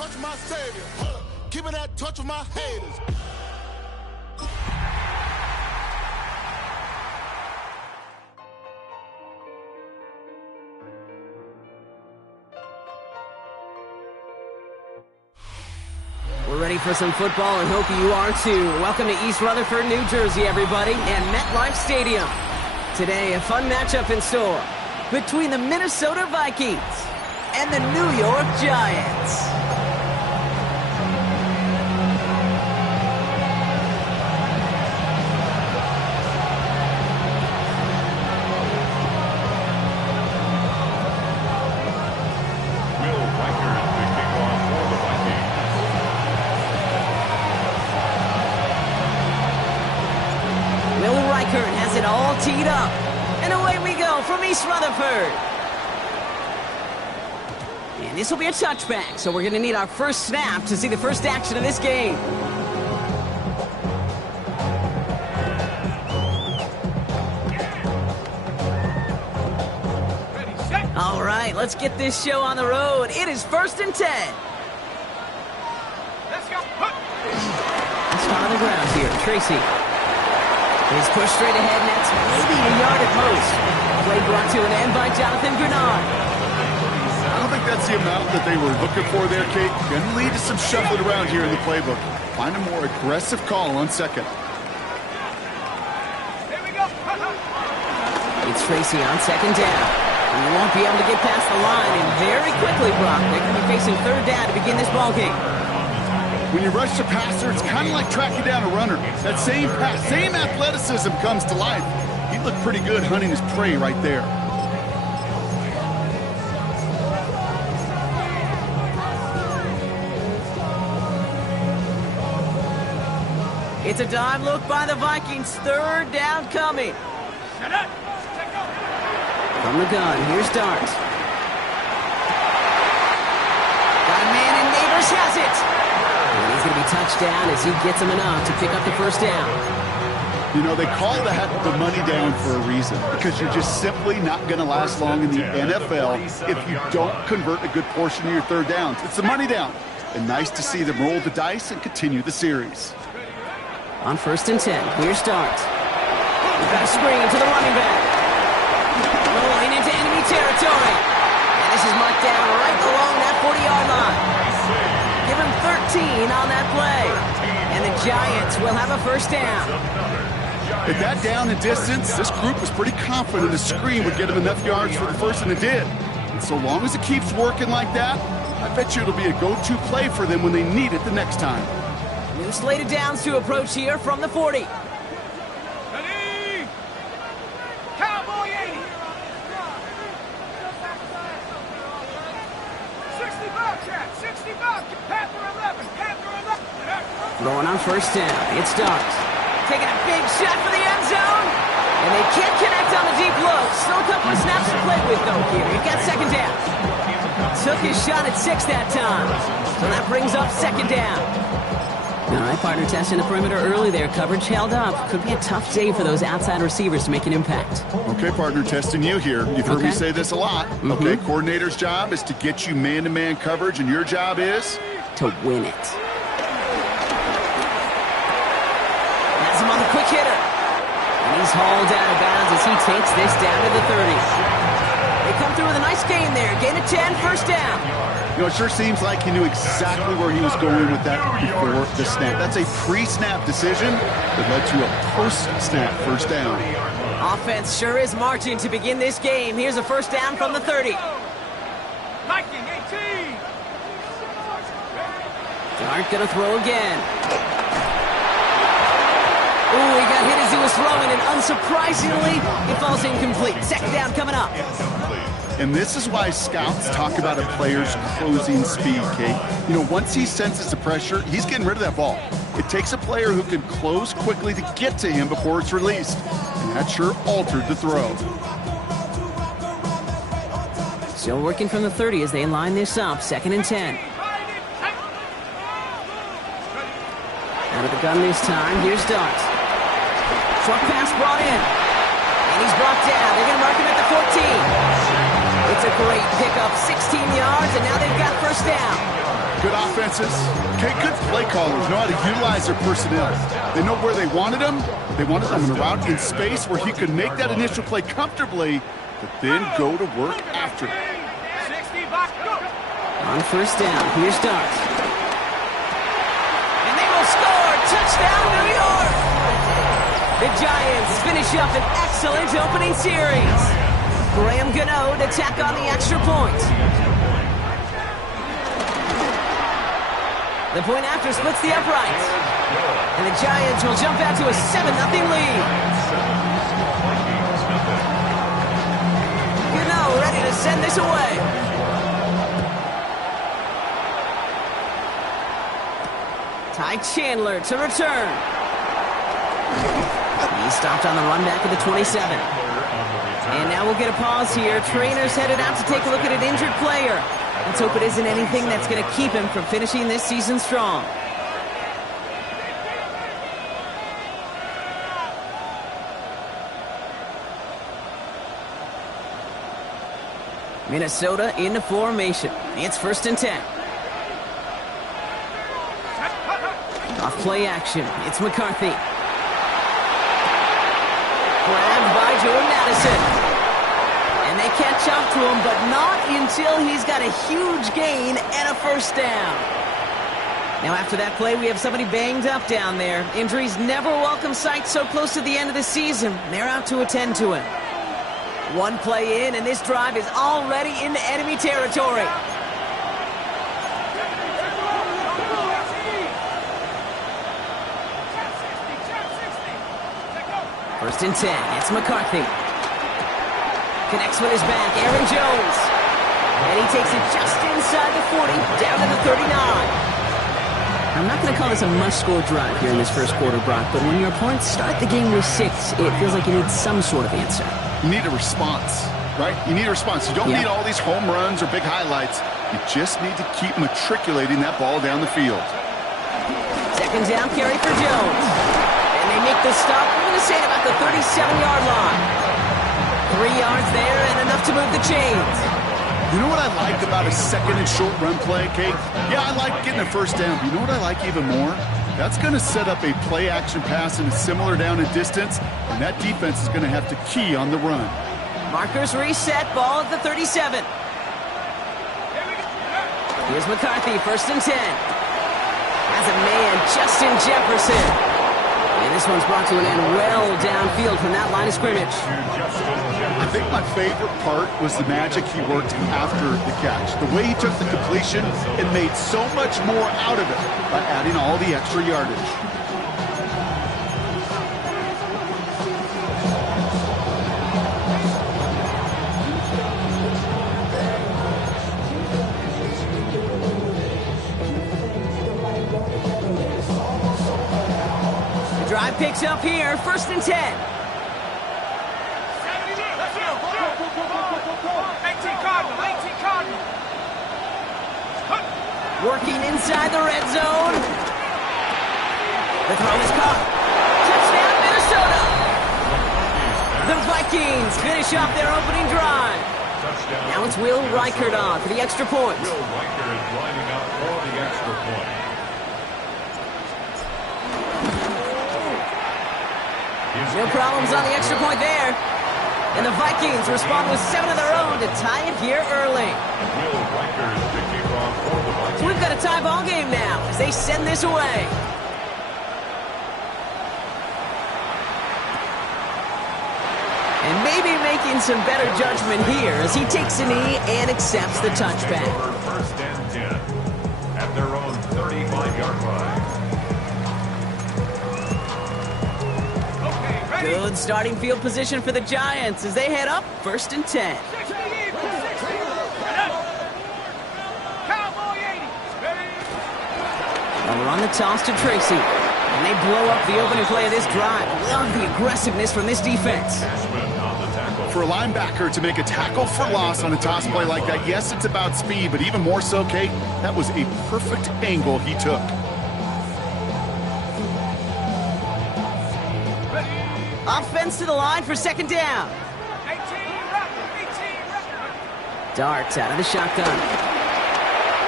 touch my savior. Give me that touch of my haters. We're ready for some football and hope you are too. Welcome to East Rutherford, New Jersey, everybody, and MetLife Stadium. Today, a fun matchup in store between the Minnesota Vikings and the New York Giants. Has it all teed up. And away we go from East Rutherford. And this will be a touchback, so we're going to need our first snap to see the first action of this game. All right, let's get this show on the road. It is 1st and 10. Let's go. Let's start on the ground here. Tracy. He's pushed straight ahead, and that's maybe a yard at most. Play brought to an end by Jonathan Grenard. I don't think that's the amount that they were looking for there, Kate. Going to lead to some shuffling around here in the playbook. Find a more aggressive call on second. Here we go. It's Tracy on second down. And he won't be able to get past the line, and very quickly, Brock, they're going to be facing third down to begin this ballgame. When you rush the passer, it's kind of like tracking down a runner. That same pass, same athleticism comes to life. He looked pretty good hunting his prey right there. It's a dive look by the Vikings. Third down coming. From the gun, here's Darts. Got a man, and Neighbors has it. And he's going to be touchdown as he gets him enough to pick up the first down. You know, they call that the money down for a reason, because you're just simply not going to last long in the NFL if you don't convert a good portion of your third downs. It's the money down. And nice to see them roll the dice and continue the series. On 1st and 10, here's Darts. We've got a screen to the running back. Rolling into enemy territory. And this is marked down right along that 40-yard line. Give him 13 on that play. And the Giants will have a first down. At that down and distance, this group was pretty confident the screen would get them enough yards for the first, and it did. And so long as it keeps working like that, I bet you it'll be a go-to play for them when they need it the next time. New slated downs to approach here from the 40. Ready! Cowboy 80! 65, Cat! 65! Panther 11! Panther 11! Going on first down, it's Darts. Taking a big shot for the end zone. And they can't connect on the deep low. Still a couple of snaps to play with, though, here. You've got second down. Took his shot at 6 that time. So that brings up second down. All right, partner, testing the perimeter early there. Coverage held up. Could be a tough day for those outside receivers to make an impact. Okay, partner, testing you here. You've heard me say this a lot. Okay, coordinator's job is to get you man-to-man coverage, and your job is? To win it. Has him on the quick hitter. And he's hauled out of bounds as he takes this down to the 30. They come through with a nice gain there. Gain of 10, first down. You know, it sure seems like he knew exactly where he was going with that before the snap. That's a pre-snap decision that led to a post-snap first down. Offense sure is marching to begin this game. Here's a first down from the 30. Viking 18! Dart gonna throw again. Ooh, he got hit as he was throwing, and unsurprisingly, it falls incomplete. Second down coming up. And this is why scouts talk about a player's closing speed, Kate. You know, once he senses the pressure, he's getting rid of that ball. It takes a player who can close quickly to get to him before it's released. And that sure altered the throw. Still working from the 30 as they line this up. 2nd and 10. Out of the gun this time. Here's Darts. Short pass brought in. And he's brought down. They're going to mark him at the 14. It's a great pickup. 16 yards, and now they've got first down. Good offenses. Okay, good play callers know how to utilize their personnel. They know where they wanted them. They wanted them in a route in space where he could make that initial play comfortably, but then go to work after it. 60 back, go! On first down, here's Dart. And they will score! Touchdown, New York! The Giants finish up an excellent opening series. Graham Gano to tack on the extra point. The point after splits the uprights. And the Giants will jump out to a 7-0 lead. Gano ready to send this away. Ty Chandler to return. He stopped on the run back at the 27. And now we'll get a pause here. Trainer's headed out to take a look at an injured player. Let's hope it isn't anything that's going to keep him from finishing this season strong. Minnesota into formation. It's 1st and 10. Off play action. It's McCarthy. Grabbed by Jordan Addison. And they catch up to him, but not until he's got a huge gain and a first down. Now after that play, we have somebody banged up down there. Injuries never a welcome sight so close to the end of the season. They're out to attend to him. One play in, and this drive is already into enemy territory. First and 10, it's McCarthy. Connects with his back, Aaron Jones. And he takes it just inside the 40, down to the 39. I'm not going to call this a must-score drive here in this first quarter, Brock, but when your opponents start the game with 6, it feels like you need some sort of answer. You need a response, right? You need a response. You don't need all these home runs or big highlights. You just need to keep matriculating that ball down the field. Second down carry for Jones. And they make the stop, we're going to say at about the 37-yard line. 3 yards there and enough to move the chains. You know what I like about a second and short run play, Kate? Yeah, I like getting a first down. But you know what I like even more? That's going to set up a play action pass in a similar down and distance, and that defense is going to have to key on the run. Markers reset, ball at the 37. Here's McCarthy, 1st and 10. Has a man, Justin Jefferson. And this one's brought to an end well downfield from that line of scrimmage. I think my favorite part was the magic he worked after the catch. The way he took the completion and made so much more out of it by adding all the extra yardage. Drive picks up here, 1st and 10. 18 Cardinal. Working inside the red zone. The throw is caught. Touchdown, Minnesota. The Vikings finish off their opening drive. Now it's Will Reichert on for the extra point. Will Reichert is lining up for the extra point. No problems on the extra point there. And the Vikings respond with 7 of their own to tie it here early. Will Reichert, the kickoff for the Vikings. So we've got a tie ball game now as they send this away. And maybe making some better judgment here as he takes a knee and accepts the touchback. 1st and 10 at their own 35-yard line. Good starting field position for the Giants as they head up 1st and 10. We're on the toss to Tracy. And they blow up the opening play of this drive. Love the aggressiveness from this defense. For a linebacker to make a tackle for loss on a toss play like that, yes, it's about speed, but even more so, Kate, that was a perfect angle he took. Offense to the line for 2nd down. Darts out of the shotgun.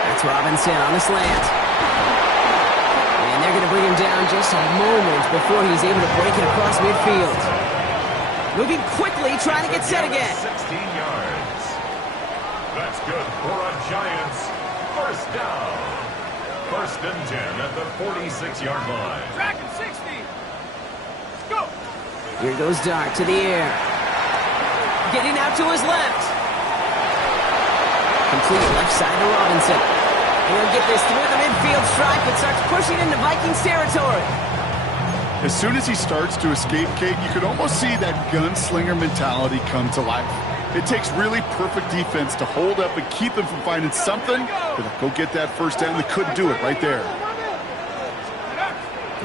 That's Robinson on the slant. And they're going to bring him down just a moment before he's able to break it across midfield. Moving quickly, trying to get set again. 16 yards. That's good for a Giants first down. First and 10 at the 46-yard line. Tracking 60. Go. Here goes Dart to the air. Getting out to his left. Complete left side to Robinson. And he'll get this through the midfield stripe and starts pushing into Vikings territory. As soon as he starts to escape, Kate, you can almost see that gunslinger mentality come to life. It takes really perfect defense to hold up and keep them from finding something. But go get that first down. They couldn't do it right there.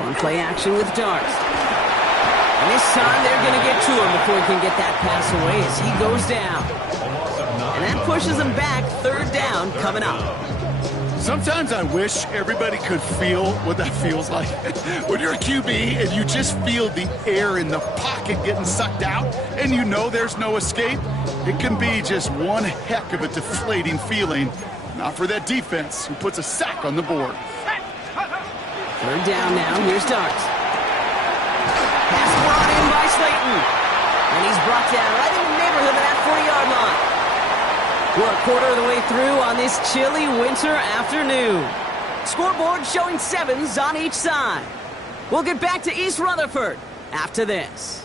On play action with Dart. And this time they're going to get to him before he can get that pass away as he goes down. And that pushes him back. Third down coming up. Sometimes I wish everybody could feel what that feels like. When you're a QB and you just feel the air in the pocket getting sucked out and you know there's no escape, it can be just one heck of a deflating feeling. Not for that defense who puts a sack on the board. Third down now. Here's Dart. Pass brought in by Slayton. And he's brought down right in the neighborhood of that 40-yard line. We're a quarter of the way through on this chilly winter afternoon. Scoreboard showing 7s on each side. We'll get back to East Rutherford after this.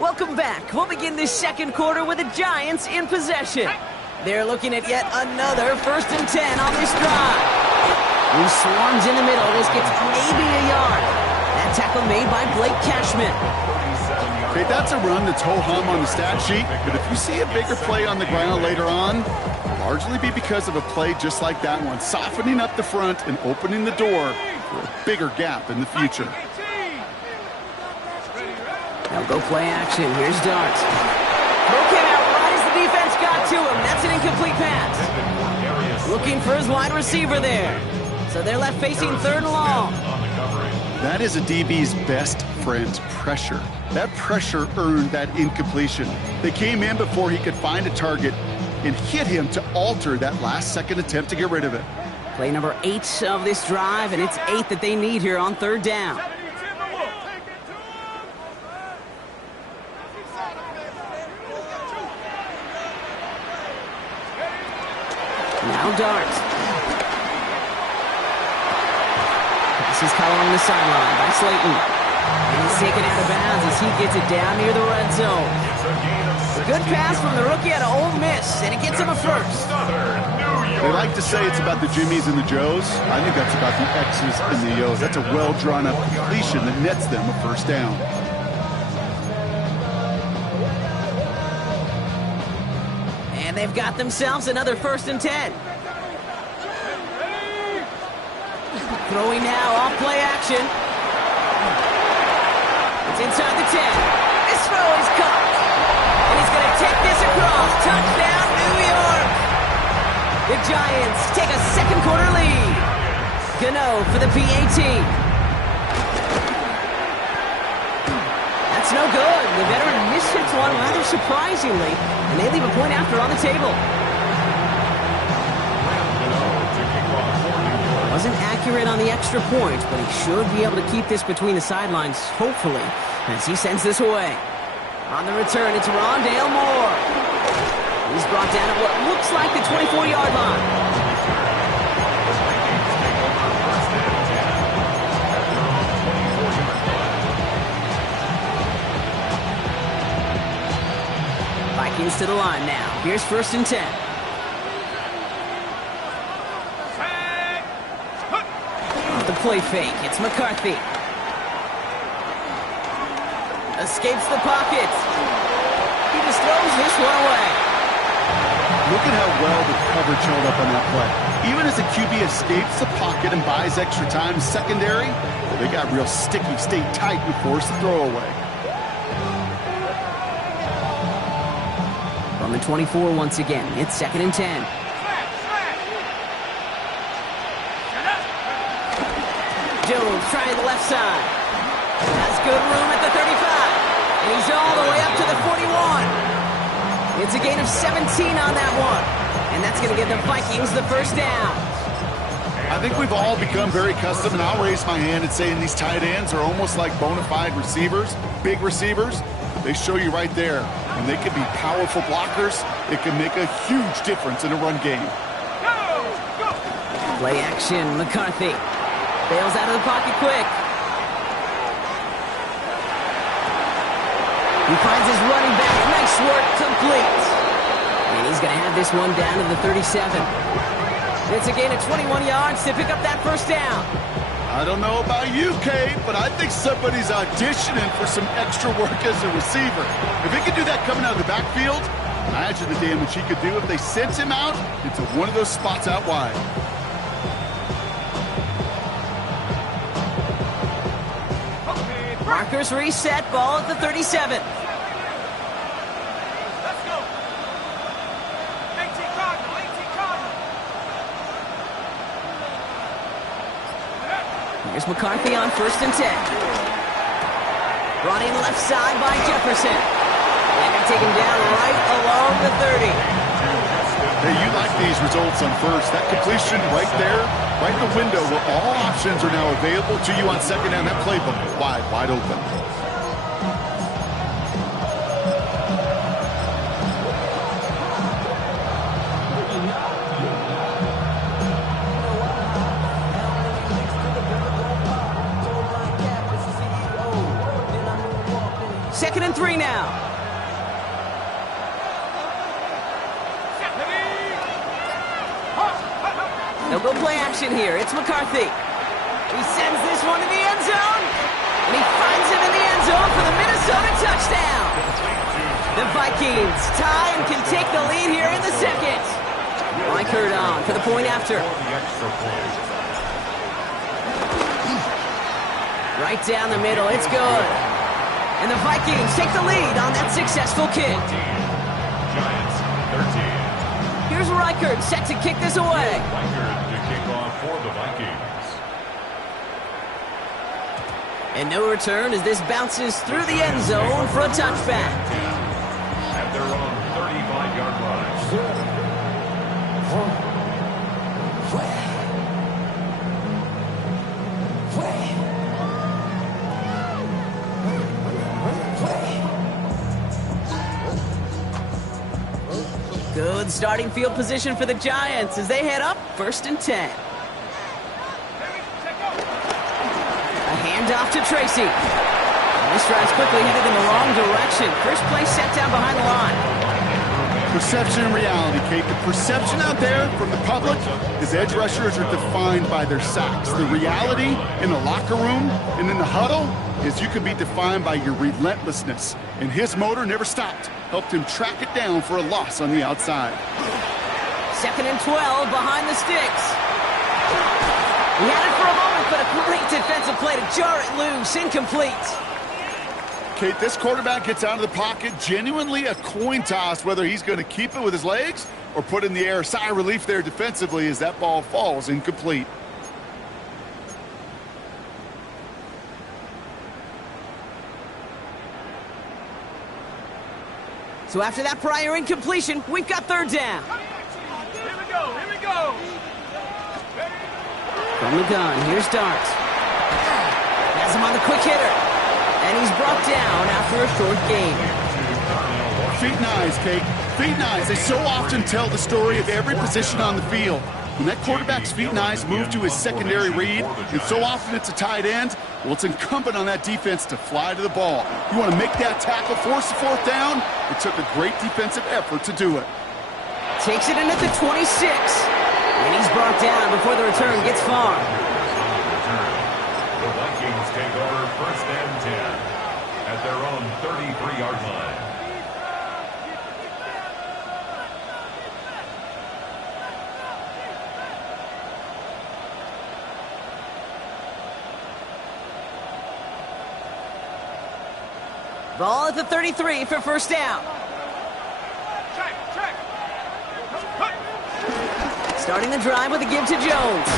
Welcome back. We'll begin this second quarter with the Giants in possession. They're looking at yet another first and 10 on this drive. Who swarms in the middle. This gets maybe a yard. That tackle made by Blake Cashman. Okay, that's a run that's ho-hum on the stat sheet, but if you see a bigger play on the ground later on, it'll largely be because of a play just like that one, softening up the front and opening the door for a bigger gap in the future. They'll go play action. Here's Dart. Broke him out right as the defense got to him. That's an incomplete pass. Looking for his wide receiver there. So they're left facing third and long. That is a DB's best friend, pressure. That pressure earned that incompletion. They came in before he could find a target and hit him to alter that last-second attempt to get rid of it. Play number 8 of this drive, and it's 8 that they need here on third down. Now Dart. This is caught along the sideline by Slayton. And he's taken out of bounds as he gets it down near the red zone. Good pass from the rookie out of Ole Miss, and it gets him a first. They like to say it's about the Jimmies and the Joes. I think that's about the X's and the O's. That's a well-drawn-up completion that nets them a first down. And they've got themselves another first and 10. Throwing now off play action. It's inside the 10. This throw is caught. And he's going to take this across. Touchdown, New York. The Giants take a second quarter lead. Gano for the PAT. That's no good. The veteran mishits one rather surprisingly, and they leave a point after on the table. Wasn't accurate on the extra point, but he should be able to keep this between the sidelines, hopefully, as he sends this away. On the return, it's Rondale Moore. He's brought down at what looks like the 24-yard line. Vikings to the line now. Here's first and 10. The play fake. It's McCarthy. Escapes the pocket. He just throws this one away. Look at how well the coverage held up on that play. Even as the QB escapes the pocket and buys extra time secondary, They got real sticky, stayed tight, and forced the throw away. From the 24 once again, it's 2nd and 10. Jones trying the left side. Has good room at the 35. And he's all the way up to the 41. It's a gain of 17 on that one. And that's going to get the Vikings the first down. I think we've all become very accustomed, and I'll raise my hand and say these tight ends are almost like bona fide receivers, big receivers. They show you right there. When they can be powerful blockers, it can make a huge difference in a run game. Play action, McCarthy. Bails out of the pocket quick. He finds his running back. Nice work, complete. And he's going to have this one down to the 37. It's a gain of 21 yards to pick up that first down. I don't know about you, Kate, but I think somebody's auditioning for some extra work as a receiver. If he could do that coming out of the backfield, imagine the damage he could do if they sent him out into one of those spots out wide. Markers reset, ball at the 37. Let's go. 18 Cardinal, 18 Cardinal. Here's McCarthy on 1st and 10. Brought in left side by Jefferson. And they take him down right along the 30. Hey, you like these results on first. That completion right there, right in the window where all options are now available to you on second down. That playbook is wide, wide open. Second and 3 now. They'll go play action here. It's McCarthy. He sends this one to the end zone. And he finds him in the end zone for the Minnesota touchdown. The Vikings tie and can take the lead here in the second. Mike Hurd on for the point after. Right down the middle. It's good. And the Vikings take the lead on that successful kick. Giants 13. Here's Reichert set to kick this away. Reichert to kick off for the Vikings. And no return as this bounces through the end zone for a touchback. At their own 35-yard line. Good starting field position for the Giants as they head up 1st and 10. A handoff to Tracy. And this drive's quickly headed in the wrong direction. First play set down behind the line. Perception and reality, Kate. The perception out there from the public is edge rushers are defined by their sacks. The reality in the locker room and in the huddle is you can be defined by your relentlessness. And his motor never stopped. Helped him track it down for a loss on the outside. 2nd and 12 behind the sticks. He had it for a moment, but a great defensive play to jar it loose. Incomplete. Kate, this quarterback gets out of the pocket, genuinely a coin toss whether he's going to keep it with his legs or put it in the air. Sigh of relief there defensively as that ball falls incomplete. So after that prior incompletion, we've got 3rd down. Here we go, here we go. From the gun, here's Dart. Has him on the quick hitter. And he's brought down after a short gain. Feet and eyes, Kate. Feet and eyes. They so often tell the story of every position on the field. When that quarterback's feet and eyes move to his secondary read, and so often it's a tight end, well, it's incumbent on that defense to fly to the ball. You want to make that tackle, force the 4th down? It took a great defensive effort to do it. Takes it in at the 26. And he's brought down before the return gets far. The Vikings take over 1st and 10 at their own 33-yard line. Ball at the 33 for first down. Check. Starting the drive with a give to Jones.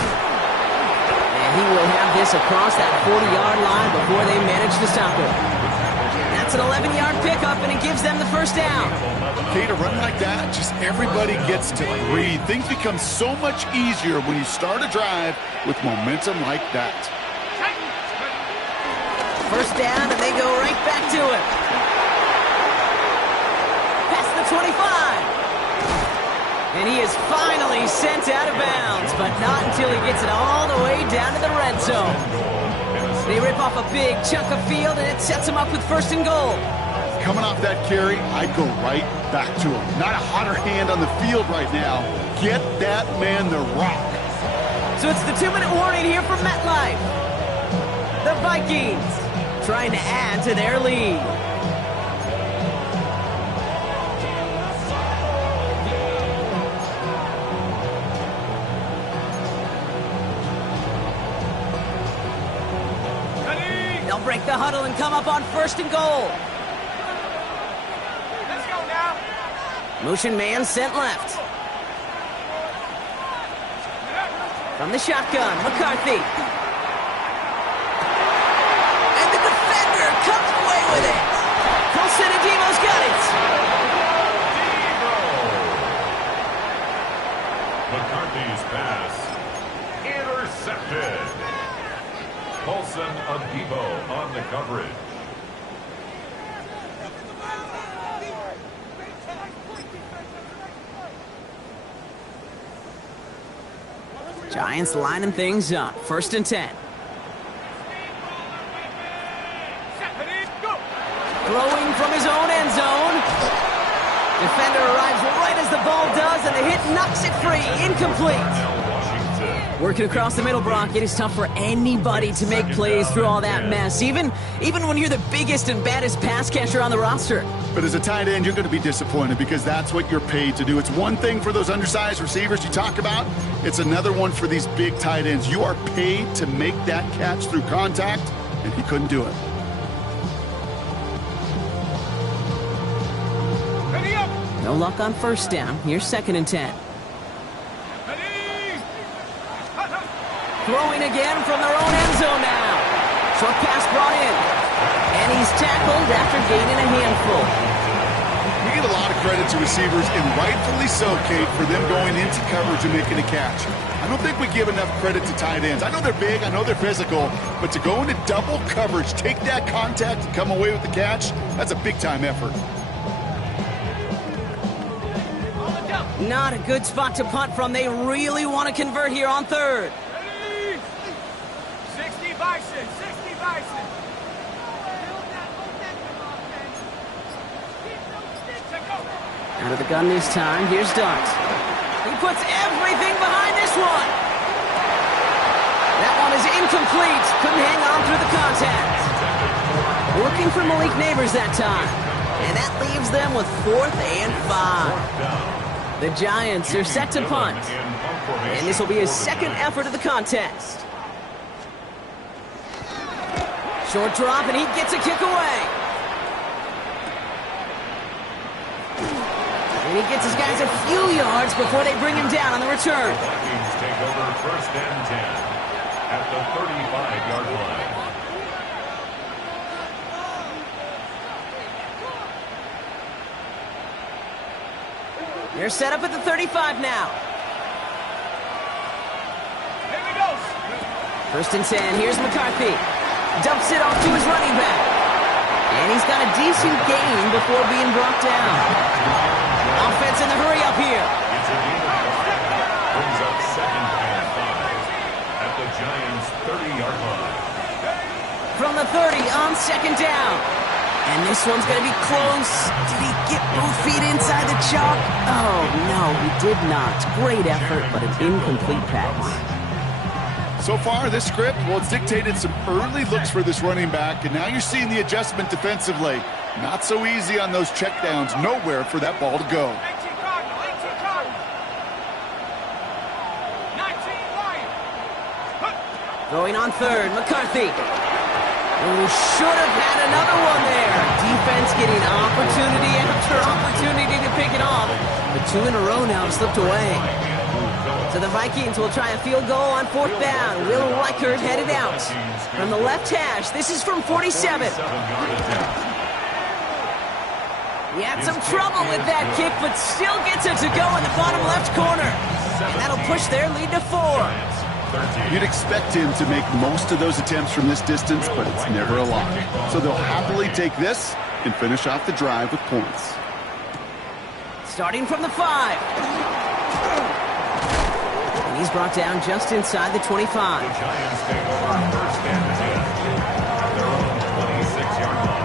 And he will have this across that 40-yard line before they manage to stop him. That's an 11-yard pickup, and it gives them the first down. Okay, to run like that, just everybody gets to breathe. Things become so much easier when you start a drive with momentum like that. First down, and they go right back to it. Past the 25. And he is finally sent out of bounds, but not until he gets it all the way down to the red zone. They rip off a big chunk of field, and it sets him up with first and goal. Coming off that carry, I'd go right back to him. Not a hotter hand on the field right now. Get that man the rock. So it's the 2-minute warning here from MetLife. The Vikings trying to add to their lead. They'll break the huddle and come up on first and goal. Let's go now. Motion man sent left. From the shotgun, McCarthy. And the defender comes away with it. Colson and Devo's got it. McCarthy's pass intercepted. Colson Adibo on the coverage. Giants lining things up. First and 10. Throwing from his own end zone. Defender arrives right as the ball does, and the hit knocks it free. Incomplete. Working across the middle, Brock, it is tough for anybody to make plays through all that mess, even when you're the biggest and baddest pass catcher on the roster. But as a tight end, you're going to be disappointed because that's what you're paid to do. It's one thing for those undersized receivers you talk about. It's another one for these big tight ends. You are paid to make that catch through contact, and he couldn't do it. No luck on first down. Here's second and 10. Throwing again from their own end zone now. Short pass brought in. And he's tackled after gaining a handful. We get a lot of credit to receivers, and rightfully so, Kate, for them going into coverage and making a catch. I don't think we give enough credit to tight ends. I know they're big, I know they're physical, but to go into double coverage, take that contact, and come away with the catch, that's a big-time effort. Not a good spot to punt from. They really want to convert here on third. 60 Bison. Out of the gun this time. Here's Dart. He puts everything behind this one. That one is incomplete. Couldn't hang on through the contact. Looking for Malik Neighbors that time. And that leaves them with 4th and 5. The Giants are set to punt. And this will be his second effort of the contest. Short drop, and he gets a kick away. And he gets his guys a few yards before they bring him down on the return. The Vikings take over first and 10 at the 35-yard line. They're set up at the 35 now. Here we go. First and 10. Here's McCarthy. Dumps it off to his running back. And he's got a decent gain before being brought down. Offense in the hurry up here. It's a gain of 5. Brings up second and 5 at the Giants' 30-yard line. From the 30 on second down. And this one's going to be close. Did he get both feet inside the chalk? Oh, no, he did not. Great effort, but an incomplete pass. So far, this script, well, it's dictated some early looks for this running back, and now you're seeing the adjustment defensively. Not so easy on those checkdowns. Nowhere for that ball to go. 18 Cardinal. 19 Lion. Going on third, McCarthy. Oh, should have had another one there. Defense getting opportunity after opportunity to pick it off. But 2 in a row now have slipped away. So the Vikings will try a field goal on 4th down. Will Reichert headed out from the left hash. This is from 47. He had some trouble with that kick, but still gets it to go in the bottom left corner. And that'll push their lead to 4. You'd expect him to make most of those attempts from this distance, but it's never a lot. So they'll happily take this and finish off the drive with points. Starting from the 5. And he's brought down just inside the 25. The Giants take over first and 10. Their own 26-yard line.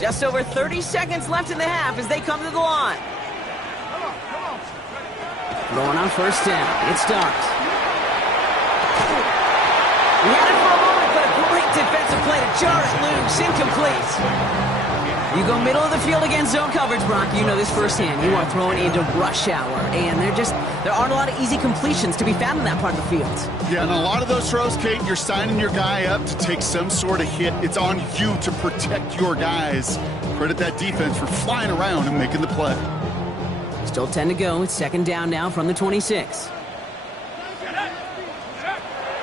Just over 30 seconds left in the half as they come to the line. Going on 1st down. It starts. He had it for a moment, but a great defensive play to jar it loose. Incomplete. You go middle of the field against zone coverage, Brock. You know this firsthand. You are throwing into rush hour, and there aren't a lot of easy completions to be found in that part of the field. Yeah, and a lot of those throws, Kate, you're signing your guy up to take some sort of hit. It's on you to protect your guys. Credit that defense for flying around and making the play. Still 10 to go. It's 2nd down now from the 26.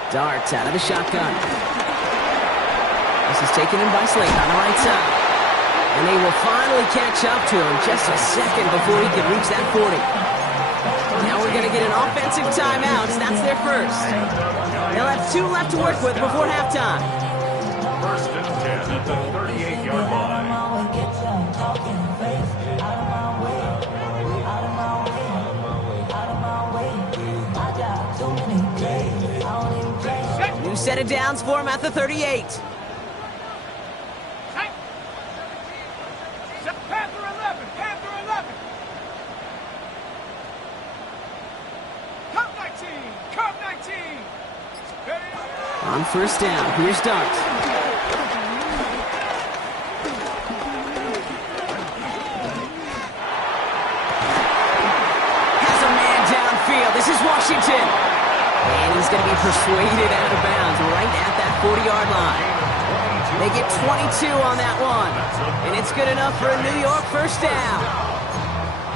Darts out of the shotgun. This is taken in by Slade on the right side. And they will finally catch up to him just a second before he can reach that 40. Now we're going to get an offensive timeout. That's their first. They'll have 2 left to work with before halftime. 1st and 10 at the 38-yard line. New set of downs for him at the 38. Panther 11, Panther 11. Come 19, come 19. On 1st down, here's Darts. Has a man downfield. This is Washington. And he's going to be persuaded out of bounds right at that 40-yard line. They get 22 on that one. And it's good enough for a New York 1st down.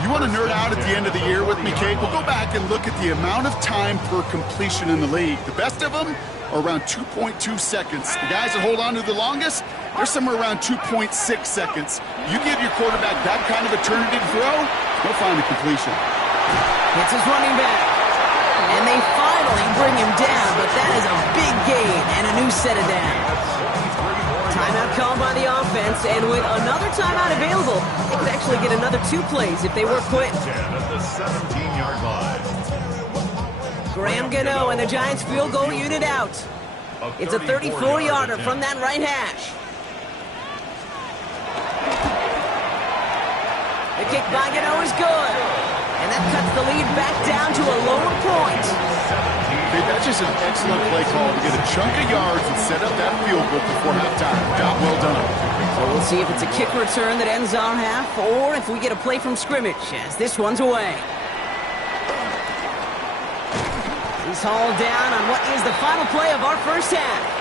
You want to nerd out at the end of the year with me, Kate? We'll go back and look at the amount of time per completion in the league. The best of them are around 2.2 seconds. The guys that hold on to the longest, they're somewhere around 2.6 seconds. You give your quarterback that kind of eternity to throw, he'll find a completion. It's his running back. And they finally bring him down, but that is a big gain and a new set of downs. Timeout called by the offense, and with another timeout available, they could actually get another 2 plays if they work quick. 10 at the 17-yard line. Graham Gano and the Giants field goal unit out. It's a 34-yarder from that right hash. The kick by Gano is good. And that cuts the lead back down to a lower point. Hey, that's just an excellent play call to get a chunk of yards and set up that field goal before halftime. Job well done. So we'll see if it's a kick return that ends our half, or if we get a play from scrimmage as this one's away. He's hauled down on what is the final play of our first half.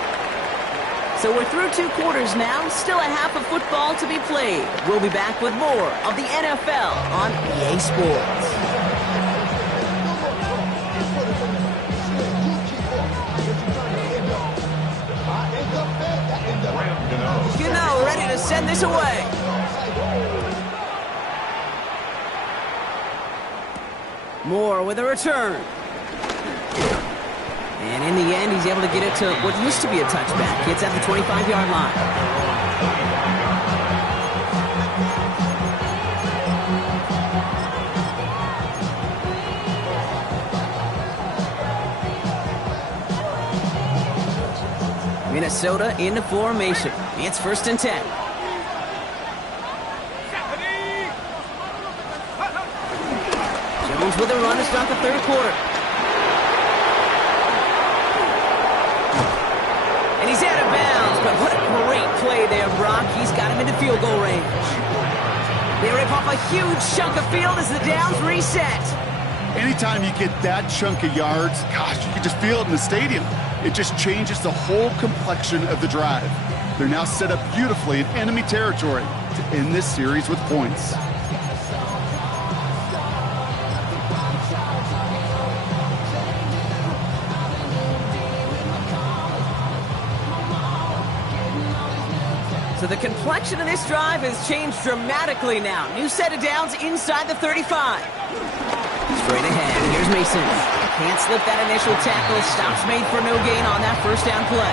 So we're through 2 quarters now, still a half of football to be played. We'll be back with more of the NFL on EA Sports. Gano ready to send this away. Moore with a return. And in the end, he's able to get it to what used to be a touchback. It's at the 25-yard line. Minnesota into formation. It's 1st and 10. Jones with a run to start the 3rd quarter. But what a great play there, Brock. He's got him into field goal range. They rip off a huge chunk of field as the downs reset. Anytime you get that chunk of yards, gosh, you can just feel it in the stadium. It just changes the whole complexion of the drive. They're now set up beautifully in enemy territory to end this series with points. So the complexion of this drive has changed dramatically now. New set of downs inside the 35. Straight ahead, here's Mason. Can't slip that initial tackle. Stops made for no gain on that first down play.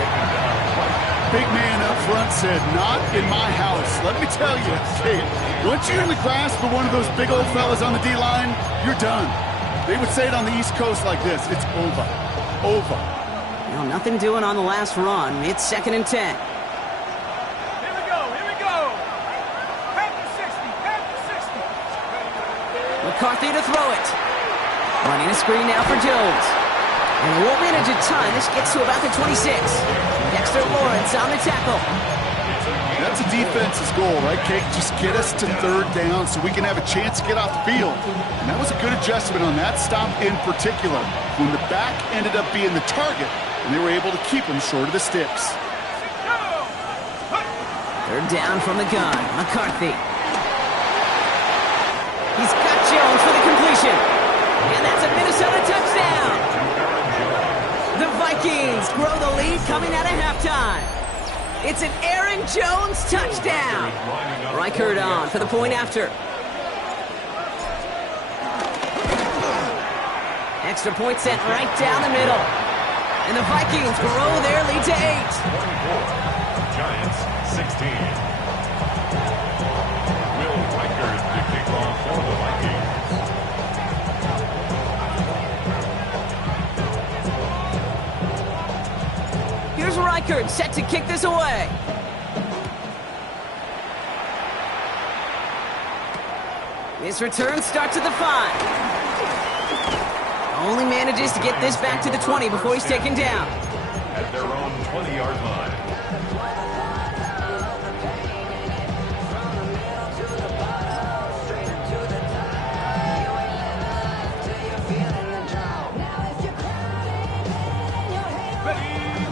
Big man up front said, not in my house. Let me tell you, hey, once you're in the grasp of one of those big old fellas on the D-line, you're done. They would say it on the East Coast like this, it's over. Over. Well, nothing doing on the last run. It's 2nd and 10. McCarthy to throw it. Running a screen now for Jones. And he won't manage a ton. This gets to about the 26. Dexter Lawrence on the tackle. That's a defense's goal, right, Kate? Just get us to 3rd down so we can have a chance to get off the field. And that was a good adjustment on that stop in particular, when the back ended up being the target, and they were able to keep him short of the sticks. 3rd down from the gun. McCarthy. He's got Jones for the completion. And that's a Minnesota touchdown. The Vikings grow the lead coming out of halftime. It's an Aaron Jones touchdown. Reichert on for the point after. Extra point sent right down the middle. And the Vikings grow their lead to 8. Giants 16. For the Vikings. Here's Reichert set to kick this away. This return starts at the 5. Only manages to get this back to the 20 before he's taken down. At their own 20-yard line.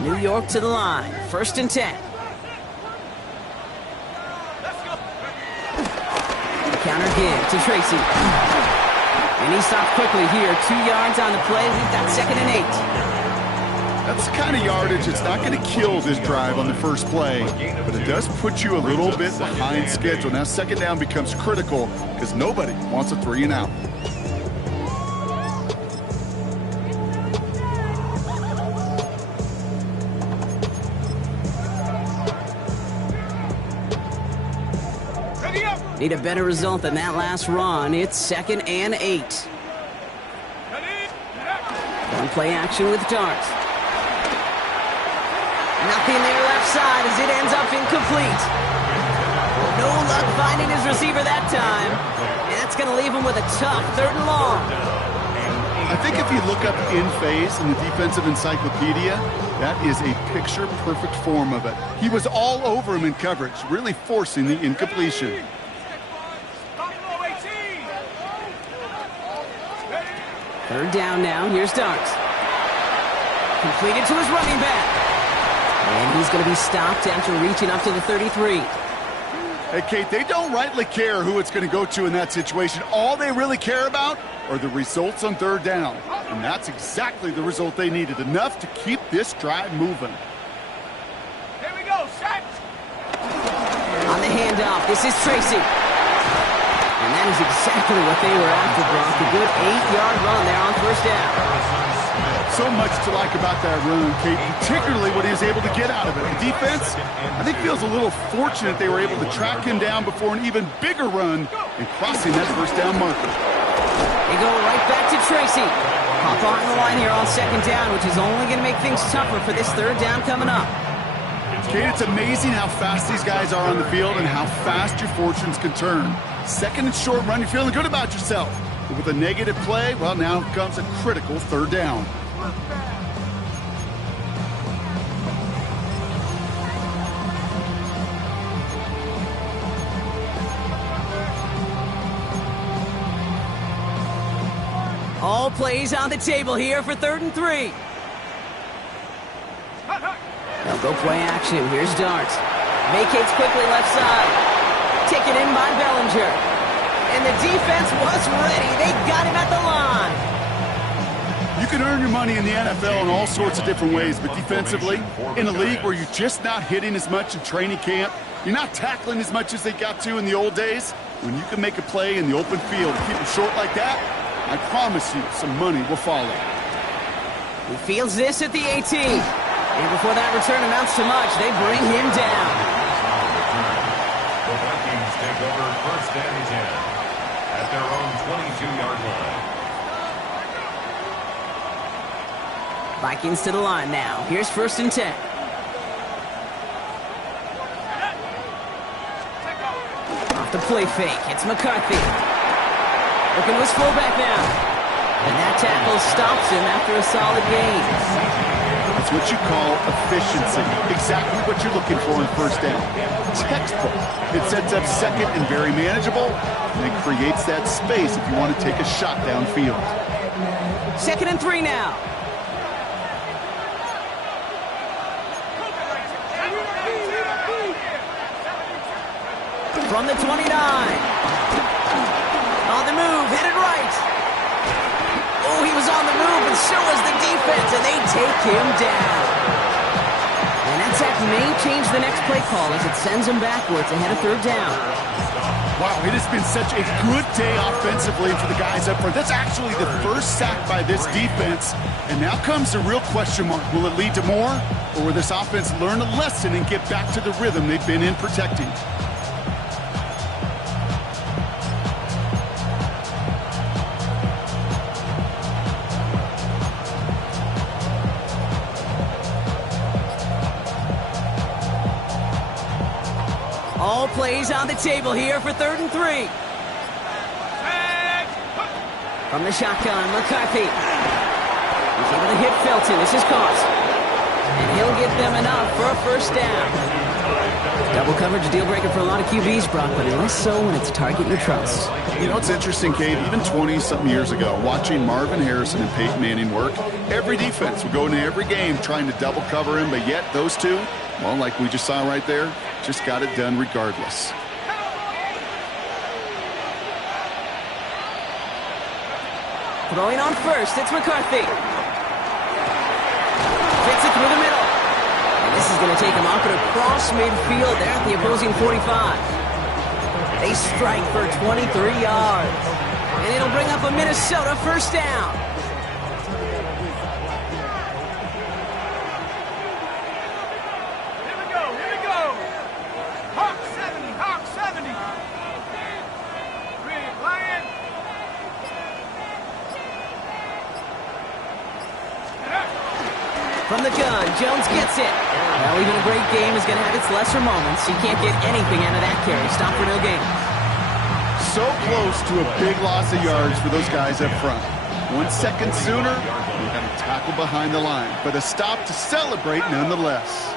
New York to the line. 1st and 10. Counter give to Tracy. And he stopped quickly here. 2 yards on the play. We've got 2nd and 8. That's the kind of yardage that's not going to kill this drive on the first play, but it does put you a little bit behind schedule. Now 2nd down becomes critical because nobody wants a 3 and out. Need a better result than that last run. It's 2nd and 8. One play action with Darts. Nothing there left side as it ends up incomplete. No luck finding his receiver that time. And that's going to leave him with a tough 3rd and long. I think if you look up in phase in the defensive encyclopedia, that is a picture-perfect form of it. He was all over him in coverage, really forcing the incompletion. 3rd down now. Here's Darts. Completed to his running back. And he's going to be stopped after reaching up to the 33. Hey, Kate, they don't rightly care who it's going to go to in that situation. All they really care about are the results on 3rd down. And that's exactly the result they needed. Enough to keep this drive moving. Here we go, set! On the handoff, this is Tracy. And that is exactly what they were after, Brock. A good 8-yard run there on 1st down. So much to like about that run, Kate, particularly what he was able to get out of it. The defense, I think, feels a little fortunate they were able to track him down before an even bigger run and crossing that 1st down marker. They go right back to Tracy. Hop on the line here on 2nd down, which is only going to make things tougher for this 3rd down coming up. Kate, it's amazing how fast these guys are on the field and how fast your fortunes can turn. 2nd and short run, you're feeling good about yourself. But with a negative play, well, now comes a critical 3rd down. All plays on the table here for 3rd and 3. They'll go play action. Here's Dart. Vacates quickly left side. Taken in by Bellinger. And the defense was ready. They got him at the line. You can earn your money in the NFL in all sorts of different ways, but defensively, in a league where you're just not hitting as much in training camp, you're not tackling as much as they got to in the old days, when you can make a play in the open field and keep them short like that, I promise you some money will follow. He feels this at the 18. And before that return amounts to much, they bring him down. The Vikings take over 1st and 10 at their own 22-yard line. Vikings to the line now. Here's 1st and 10. Off the play fake. It's McCarthy. Looking to his fullback now. And that tackle stops him after a solid gain. That's what you call efficiency. Exactly what you're looking for in 1st down. Textbook. It sets up 2nd and very manageable, and it creates that space if you want to take a shot downfield. 2nd and 3 now. From the 29. On the move, headed right. Oh, he was on the move, and so was the defense, and they take him down. And that sack may change the next play call as it sends him backwards ahead of 3rd down. Wow, it has been such a good day offensively for the guys up front. That's actually the first sack by this defense. And now comes the real question mark. Will it lead to more? Or will this offense learn a lesson and get back to the rhythm they've been in protecting? All plays on the table here for 3rd and 3. From the shotgun, McCarthy. He's able to hit Felton. This is caught. And he'll get them enough for a 1st down. Double coverage deal breaker for a lot of QBs, Brock, but less so when it's a target you trust. You know, it's interesting, Kate, even 20-something years ago, watching Marvin Harrison and Peyton Manning work, every defense would go into every game trying to double cover him, but yet those two, well, like we just saw right there, just got it done regardless. Throwing on 1st, it's McCarthy. Gets it through the middle. And this is going to take him off at across midfield there at the opposing 45. They strike for 23 yards. And it'll bring up a Minnesota 1st down. From the gun, Jones gets it. Well, even a great game is going to have its lesser moments. You can't get anything out of that carry. Stop for no gain. So close to a big loss of yards for those guys up front. 1 second sooner, we got a tackle behind the line, but a stop to celebrate nonetheless.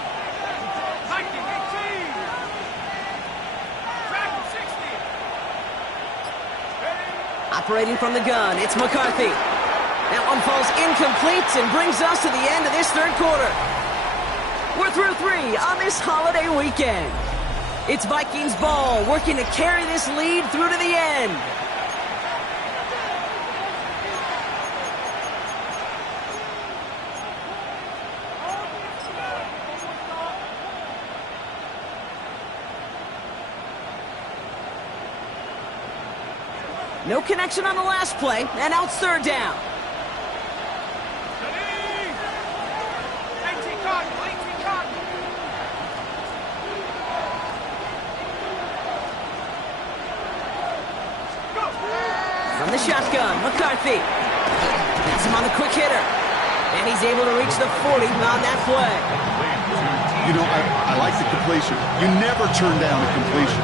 Operating from the gun, it's McCarthy. That one falls incomplete and brings us to the end of this 3rd quarter. We're through 3 on this holiday weekend. It's Vikings ball working to carry this lead through to the end. No connection on the last play, and now it's 3rd down. From the shotgun, McCarthy. Gets him on the quick hitter. And he's able to reach the 40 on that play. You know, I like the completion. You never turn down a completion.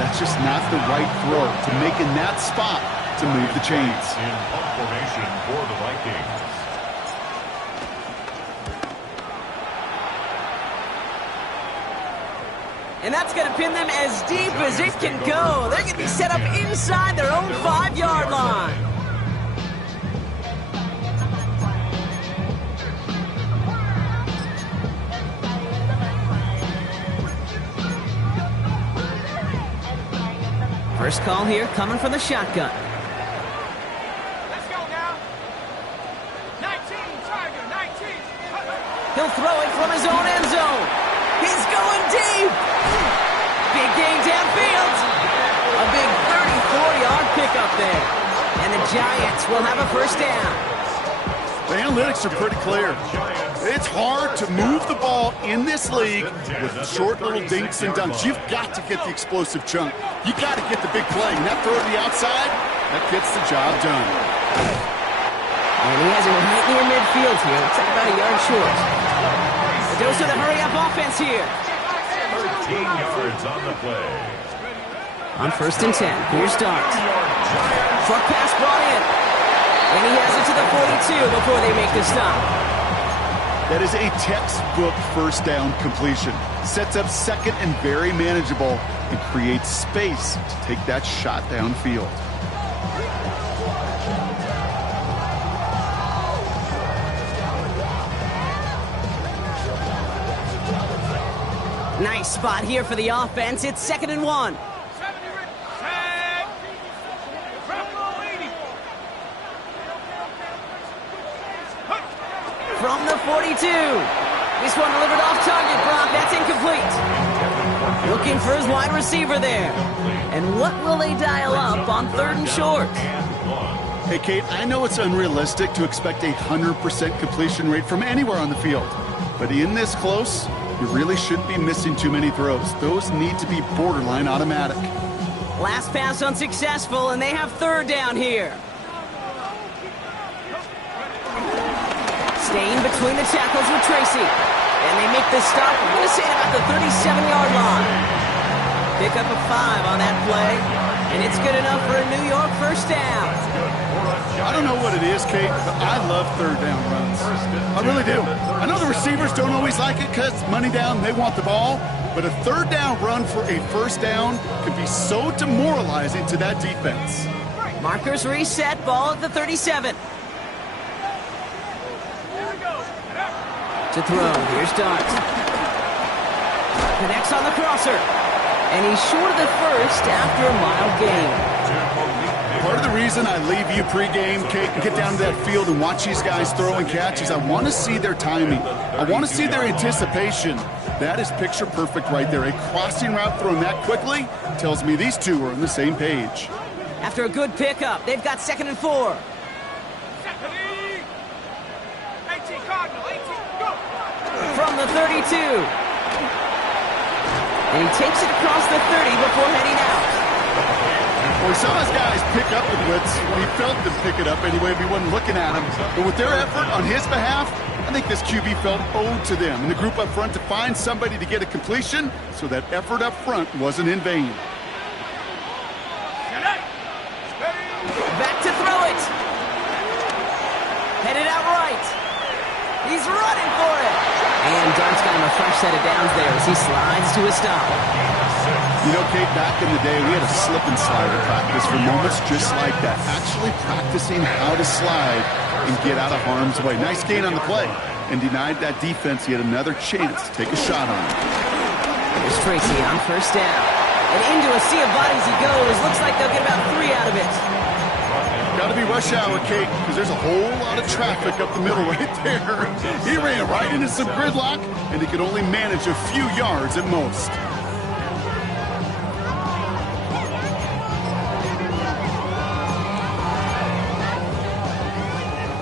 That's just not the right throw to make in that spot to move the chains. In punt formation for the Vikings. And that's going to pin them as deep as it can go. They're going to be set up inside their own 5-yard line. First call here coming from the shotgun. Let's go now. 19, Tiger, 19. He'll throw it from his own end zone. He's going deep. Big gain downfield. A big 34-yard pickup there. And the Giants will have a first down. The analytics are pretty clear. It's hard to move the ball in this league with short little dinks and dunks. You've got to get the explosive chunk. You got to get the big play. And that throw to the outside, that gets the job done. And he has it right near midfield here. Looks like about a yard short. The dose of the hurry-up offense here. 13 yards on the play. On 1st and 10, here's Dart. Short pass brought in. And he has it to the 42 before they make the stop. That is a textbook first down completion. Sets up second and very manageable and creates space to take that shot downfield. Nice spot here for the offense. It's 2nd and 1. From the 42. This one delivered off target, Brock. That's incomplete. Looking for his wide receiver there. And what will they dial up on 3rd and short? Hey, Kate, I know it's unrealistic to expect a 100% completion rate from anywhere on the field. But in this close, you really shouldn't be missing too many throws. Those need to be borderline automatic. Last pass unsuccessful, and they have 3rd down here. Staying between the tackles with Tracy. And they make the stop, I'm going to say about the 37-yard line. Pick up a 5 on that play, and it's good enough for a New York first down. I don't know what it is, Kate, but I love 3rd down runs. I really do. I know the receivers don't always like it because money down, they want the ball. But a 3rd down run for a first down can be so demoralizing to that defense. Markers reset, ball at the 37. To throw, here's Dart. Connects on the crosser. And he's short of the first after a mild gain. Part of the reason I leave you pregame, Kate, and get down to that field and watch these guys throw and catch is I want to see their timing. I want to see their anticipation. That is picture perfect right there. A crossing route thrown that quickly tells me these two are on the same page. After a good pickup, they've got 2nd and 4. 18 Cardinal, 18, go! From the 32. And he takes it across the 30 before heading out. Well, we saw his guys pick up the blitz. He felt them pick it up anyway if he wasn't looking at him. But with their effort on his behalf, I think this QB felt owed to them and the group up front to find somebody to get a completion so that effort up front wasn't in vain. Back to throw it. Headed out right. He's running for it. And Dart's got him a fresh set of downs there as he slides to a stop. You know, Kate, back in the day, we had a slip and slide at practice for moments just like that. Actually practicing how to slide and get out of harm's way. Nice gain on the play and denied that defense yet another chance to take a shot on him. Here's Tracy on first down. And into a sea of bodies he goes. Looks like they'll get about 3 out of it. Got to be rush hour, Kate, because there's a whole lot of traffic up the middle right there. He ran right into some gridlock, and he could only manage a few yards at most.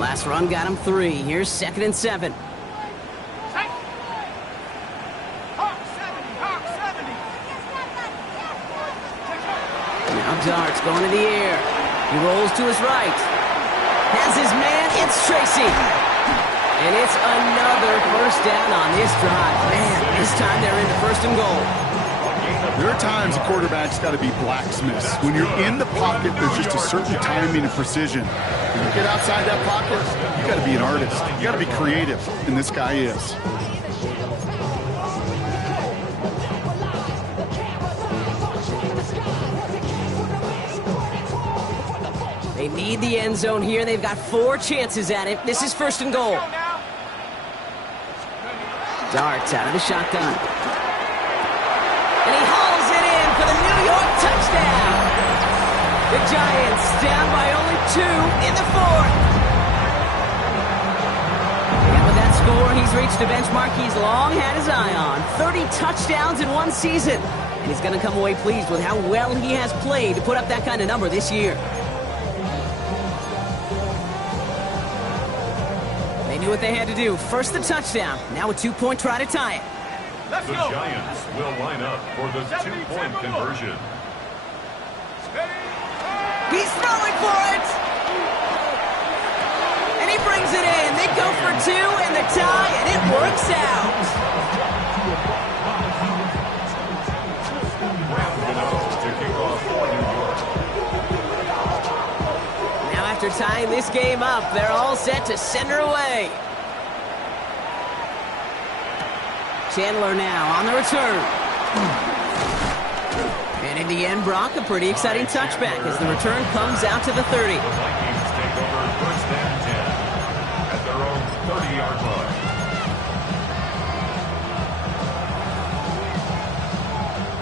Last run got him 3. Here's 2nd and 7. Now Dart's going to the air. He rolls to his right. Has his man. It's Tracy. And it's another first down on this drive. Man, this time they're into 1st and goal. There are times a quarterback's got to be blacksmiths. When you're in the pocket, there's just a certain timing and precision. When you get outside that pocket, you got to be an artist. You got to be creative, and this guy is. They need the end zone here. They've got 4 chances at it. This is 1st and goal. Dart's out of the shotgun. And he hauls it in for the New York touchdown. The Giants down by only 2 in the fourth. And with that score, he's reached a benchmark he's long had his eye on. 30 touchdowns in one season. And he's going to come away pleased with how well he has played to put up that kind of number this year. They knew what they had to do. First the touchdown. Now a 2-point try to tie it. Let's The go. Giants will line up for the 2-point conversion. He's throwing for it! And he brings it in. They go for 2 and the tie, and it works out. To kick off for New York. Now after tying this game up, they're all set to send her away. Chandler now on the return. And in the end, Brock, a pretty exciting touchback as the return comes out to the 30. The Vikings take over first and 10 at their own 30-yard line.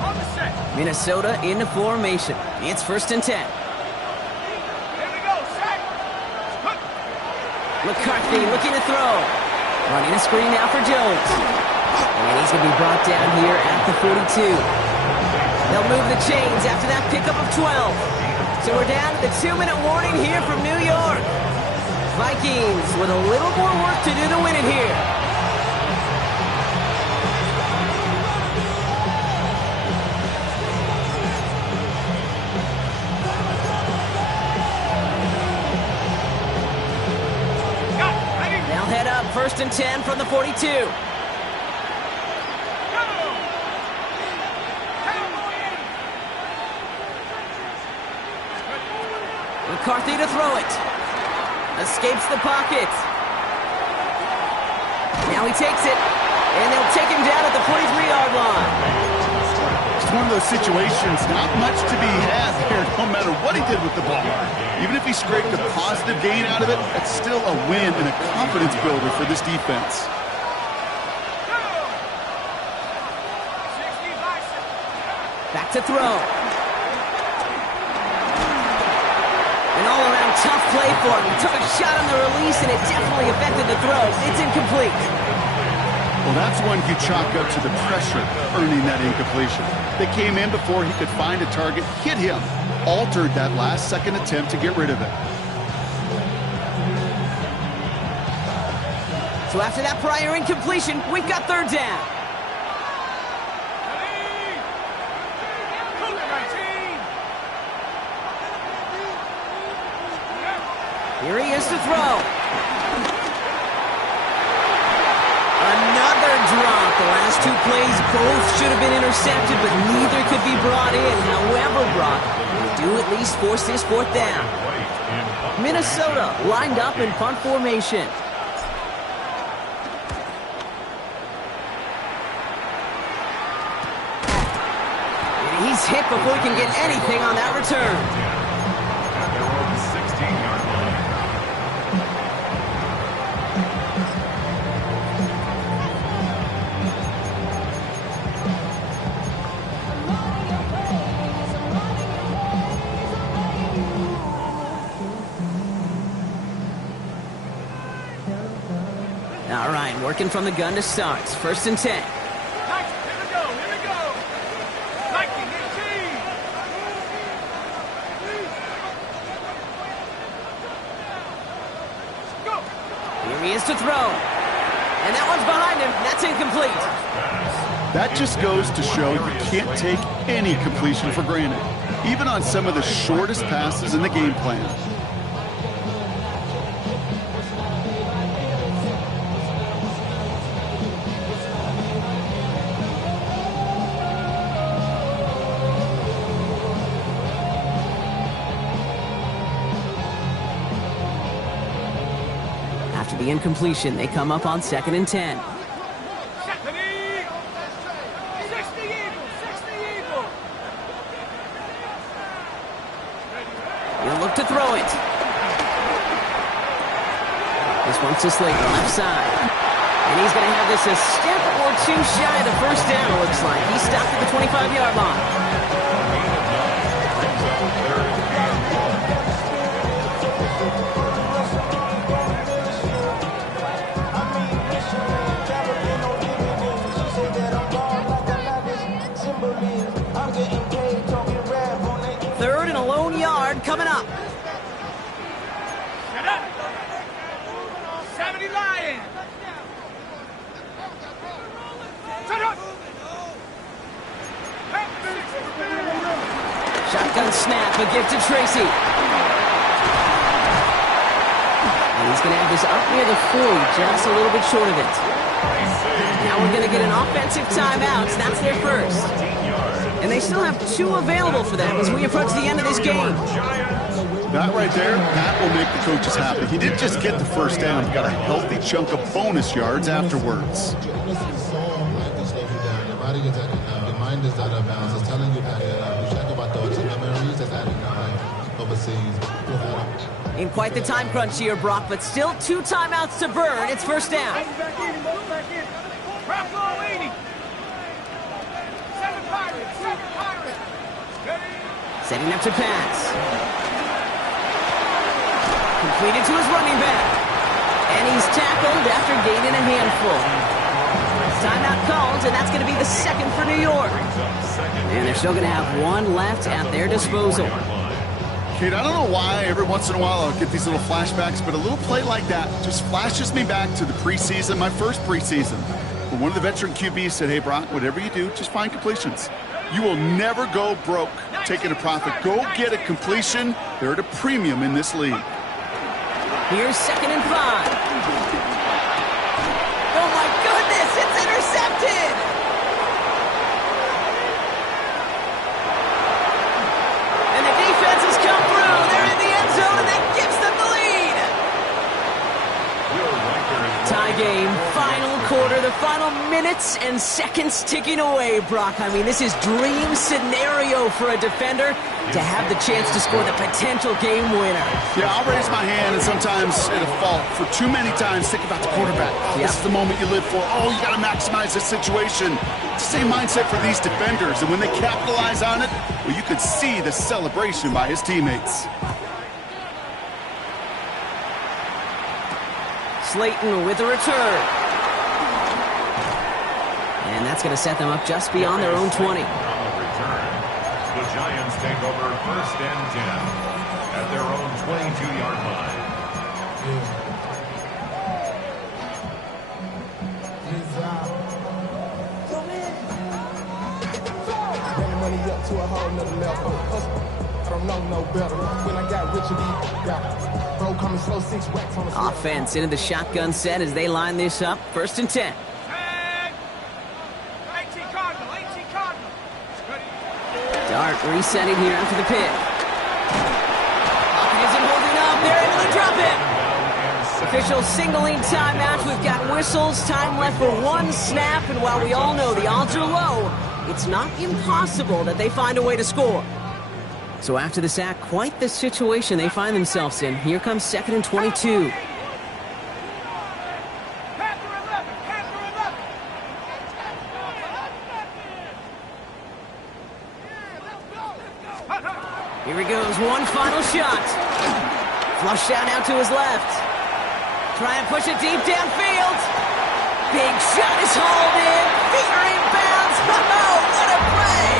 On the set. Minnesota into formation. It's first and 10. Here we go. Set. Good. McCarthy looking to throw. Running a screen now for Jones. And he's going to be brought down here at the 42. They'll move the chains after that pickup of 12. So we're down to the 2-minute warning here from New York. Vikings with a little more work to do to win it here. They'll head up first and 10 from the 42. McCarthy to throw it. Escapes the pocket. Now he takes it. And they'll take him down at the 43-yard line. It's one of those situations, not much to be had there, no matter what he did with the ball. Even if he scraped a positive gain out of it, that's still a win and a confidence builder for this defense. Back to throw. An all-around tough play for him. He took a shot on the release, and it definitely affected the throw. It's incomplete. Well, that's one you chalk up to the pressure earning that incompletion. They came in before he could find a target, hit him, altered that last-second attempt to get rid of it. So after that prior incompletion, we've got third down. Here he is to throw. Another drop. The last 2 plays both should have been intercepted, but neither could be brought in. However, Brock, they do at least force this fourth down. Minnesota lined up in punt formation. And he's hit before he can get anything on that return. At their own 16-yard line. All right, working from the gun to start. It's first and 10. Here we go. Here we go. Nike, go. Here he is to throw. And that one's behind him. That's incomplete. That just goes to show you can't take any completion for granted, even on some of the shortest passes in the game plan. After the incompletion, they come up on second and 10. He'll look to throw it. This one's to Slater, left side. And he's going to have this a step or 2 shy of the first down, it looks like. He stopped at the 25-yard line. Third and a lone yard coming up. Shut up. 70 Lions. Shut up. Shotgun snap, a gift to Tracy. And he's going to have this up near the 40, just a little bit short of it. Now we're going to get an offensive timeout. That's their first. And they still have 2 available for them as we approach the end of this game. That right there, that will make the coaches happy. He didn't just get the first down. He got a healthy chunk of bonus yards afterwards. Your body is at it now. Your mind is out of bounds. It's telling you that you check about thoughts and memories that's adding overseas. In quite the time crunch here, Brock, but still 2 timeouts to burn. It's first down. Back in. Bravo 80. 7 Pirates. Setting up to pass. Completed to his running back. And he's tackled after gaining a handful. Timeout called, and that's going to be the second for New York. And they're still going to have 1 left at their disposal. Kate, I don't know why every once in a while I'll get these little flashbacks, but a little play like that just flashes me back to the preseason, my first preseason. But one of the veteran QBs said, hey, Brock, whatever you do, just find completions. You will never go broke taking a profit. Go get a completion. They're at a premium in this league. Here's 2nd and 5. Oh, my goodness, it's intercepted! And the defense has come through. They're in the end zone, and that gives them the lead. Tie game, final quarter, the final minutes and seconds ticking away, Brock. I mean, this is dream scenario for a defender to have the chance to score the potential game winner. Yeah, I'll raise my hand, and sometimes it'll fall for too many times think about the quarterback. This is the moment you live for. Oh, you got to maximize this situation. It's the same mindset for these defenders, and when they capitalize on it, well, you could see the celebration by his teammates. Slayton with a return. And that's going to set them up just beyond their own 20. The Giants take over 1st and 10 at their own 22-yard line. Money up to a whole nother level. I don't know no better. When I got rich and bro coming slow 6 racks on the Offense into the shotgun set as they line this up. 1st and 10. 18 Cardinal. Dart resetting here after the pick. Pocket isn't holding up. They're able to drop it. Official singling timeout. We've got whistles. Time left for 1 snap. And while we all know the odds are low, it's not impossible that they find a way to score. So after the sack, quite the situation they find themselves in. Here comes 2nd and 22. Here he goes, one final shot. Flushed out now to his left. Trying to push it deep downfield. Big shot is hauled in. Feet are inbounds. Oh, what a play!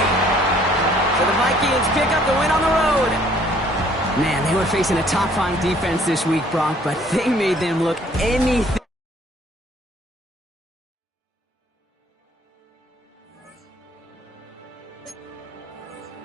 So the Vikings pick up the win on the road. Man, they were facing a top 5 defense this week, Brock, but they made them look anything